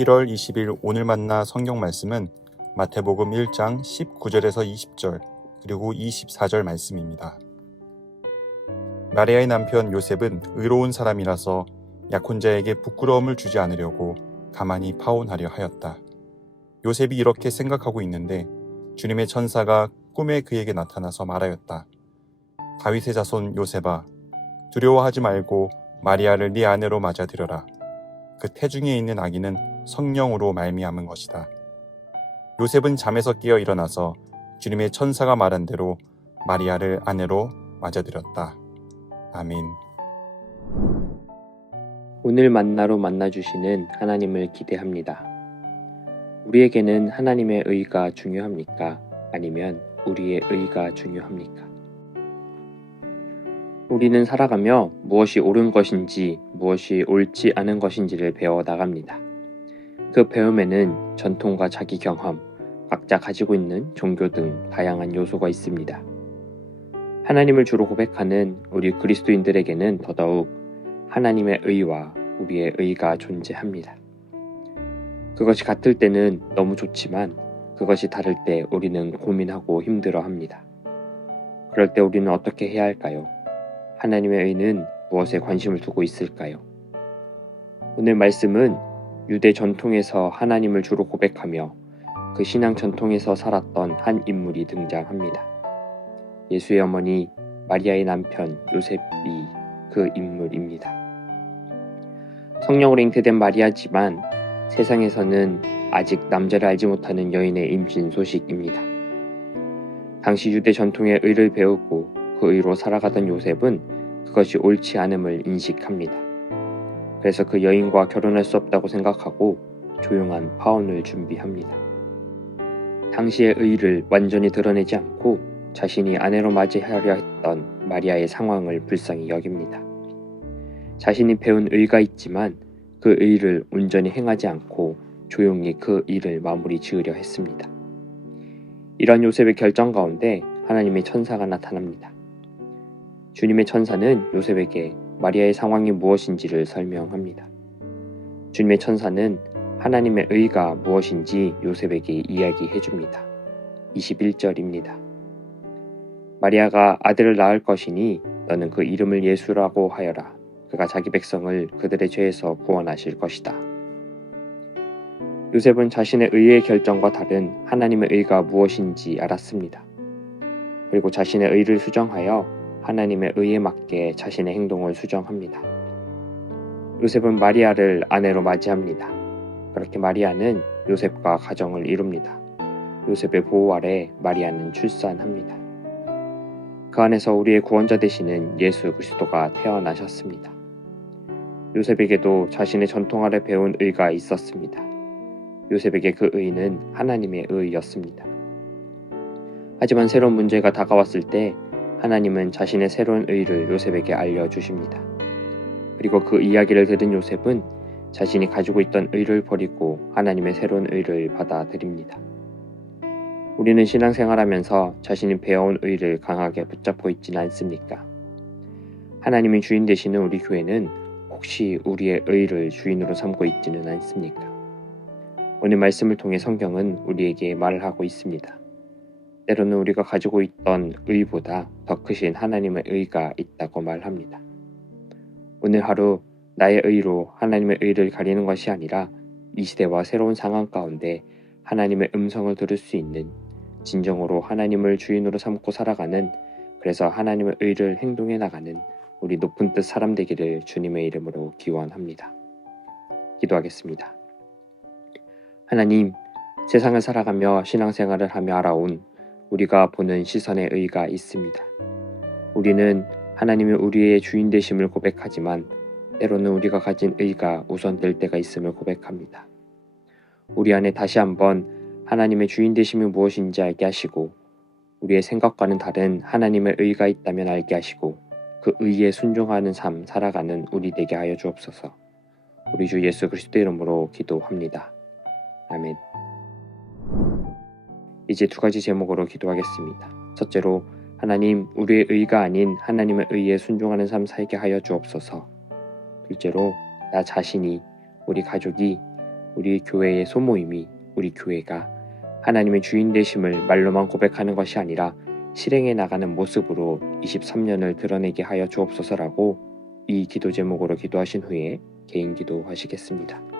1월 20일 오늘 만나 성경 말씀은 마태복음 1장 19절에서 20절 그리고 24절 말씀입니다. 마리아의 남편 요셉은 의로운 사람이라서 약혼자에게 부끄러움을 주지 않으려고 가만히 파혼하려 하였다. 요셉이 이렇게 생각하고 있는데 주님의 천사가 꿈에 그에게 나타나서 말하였다. 다윗의 자손 요셉아, 두려워하지 말고 마리아를 네 아내로 맞아들여라. 그 태중에 있는 아기는 성령으로 말미암은 것이다. 요셉은 잠에서 깨어 일어나서 주님의 천사가 말한 대로 마리아를 아내로 맞아들였다. 아멘. 오늘 만나로 만나주시는 하나님을 기대합니다. 우리에게는 하나님의 의가 중요합니까? 아니면 우리의 의가 중요합니까? 우리는 살아가며 무엇이 옳은 것인지 무엇이 옳지 않은 것인지를 배워 나갑니다. 그 배움에는 전통과 자기 경험, 각자 가지고 있는 종교 등 다양한 요소가 있습니다. 하나님을 주로 고백하는 우리 그리스도인들에게는 더더욱 하나님의 의와 우리의 의가 존재합니다. 그것이 같을 때는 너무 좋지만 그것이 다를 때 우리는 고민하고 힘들어합니다. 그럴 때 우리는 어떻게 해야 할까요? 하나님의 의는 무엇에 관심을 두고 있을까요? 오늘 말씀은 유대 전통에서 하나님을 주로 고백하며 그 신앙 전통에서 살았던 한 인물이 등장합니다. 예수의 어머니 마리아의 남편 요셉이 그 인물입니다. 성령으로 잉태된 마리아지만 세상에서는 아직 남자를 알지 못하는 여인의 임신 소식입니다. 당시 유대 전통의 의를 배우고 그 의로 살아가던 요셉은 그것이 옳지 않음을 인식합니다. 그래서 그 여인과 결혼할 수 없다고 생각하고 조용한 파혼을 준비합니다. 당시의 의를 완전히 드러내지 않고 자신이 아내로 맞이하려 했던 마리아의 상황을 불쌍히 여깁니다. 자신이 배운 의가 있지만 그 의를 온전히 행하지 않고 조용히 그 일을 마무리 지으려 했습니다. 이런 요셉의 결정 가운데 하나님의 천사가 나타납니다. 주님의 천사는 요셉에게 마리아의 상황이 무엇인지를 설명합니다. 주님의 천사는 하나님의 의가 무엇인지 요셉에게 이야기해 줍니다. 21절입니다. 마리아가 아들을 낳을 것이니 너는 그 이름을 예수라고 하여라. 그가 자기 백성을 그들의 죄에서 구원하실 것이다. 요셉은 자신의 의의 결정과 다른 하나님의 의가 무엇인지 알았습니다. 그리고 자신의 의를 수정하여 하나님의 의에 맞게 자신의 행동을 수정합니다. 요셉은 마리아를 아내로 맞이합니다. 그렇게 마리아는 요셉과 가정을 이룹니다. 요셉의 보호 아래 마리아는 출산합니다. 그 안에서 우리의 구원자 되시는 예수 그리스도가 태어나셨습니다. 요셉에게도 자신의 전통 아래 배운 의가 있었습니다. 요셉에게 그 의는 하나님의 의였습니다. 하지만 새로운 문제가 다가왔을 때 하나님은 자신의 새로운 의를 요셉에게 알려주십니다. 그리고 그 이야기를 들은 요셉은 자신이 가지고 있던 의를 버리고 하나님의 새로운 의를 받아들입니다. 우리는 신앙생활하면서 자신이 배워온 의를 강하게 붙잡고 있지는 않습니까? 하나님이 주인 되시는 우리 교회는 혹시 우리의 의를 주인으로 삼고 있지는 않습니까? 오늘 말씀을 통해 성경은 우리에게 말을 하고 있습니다. 때로는 우리가 가지고 있던 의보다 더 크신 하나님의 의가 있다고 말합니다. 오늘 하루 나의 의로 하나님의 의를 가리는 것이 아니라 이 시대와 새로운 상황 가운데 하나님의 음성을 들을 수 있는 진정으로 하나님을 주인으로 삼고 살아가는 그래서 하나님의 의를 행동해 나가는 우리 높은 뜻 사람 되기를 주님의 이름으로 기원합니다. 기도하겠습니다. 하나님, 세상을 살아가며 신앙생활을 하며 알아온 우리가 보는 시선의 의가 있습니다. 우리는 하나님이 우리의 주인 되심을 고백하지만 때로는 우리가 가진 의가 우선될 때가 있음을 고백합니다. 우리 안에 다시 한번 하나님의 주인 되심이 무엇인지 알게 하시고 우리의 생각과는 다른 하나님의 의가 있다면 알게 하시고 그 의에 순종하는 삶 살아가는 우리 되게 하여 주옵소서. 우리 주 예수 그리스도 이름으로 기도합니다. 아멘. 이제 두 가지 제목으로 기도하겠습니다. 첫째로 하나님, 우리의 의가 아닌 하나님의 의에 순종하는 삶 살게 하여 주옵소서. 둘째로 나 자신이, 우리 가족이 우리 교회의 소모임이 우리 교회가 하나님의 주인 되심을 말로만 고백하는 것이 아니라 실행해 나가는 모습으로 23년을 드러내게 하여 주옵소서라고 이 기도 제목으로 기도하신 후에 개인 기도하시겠습니다.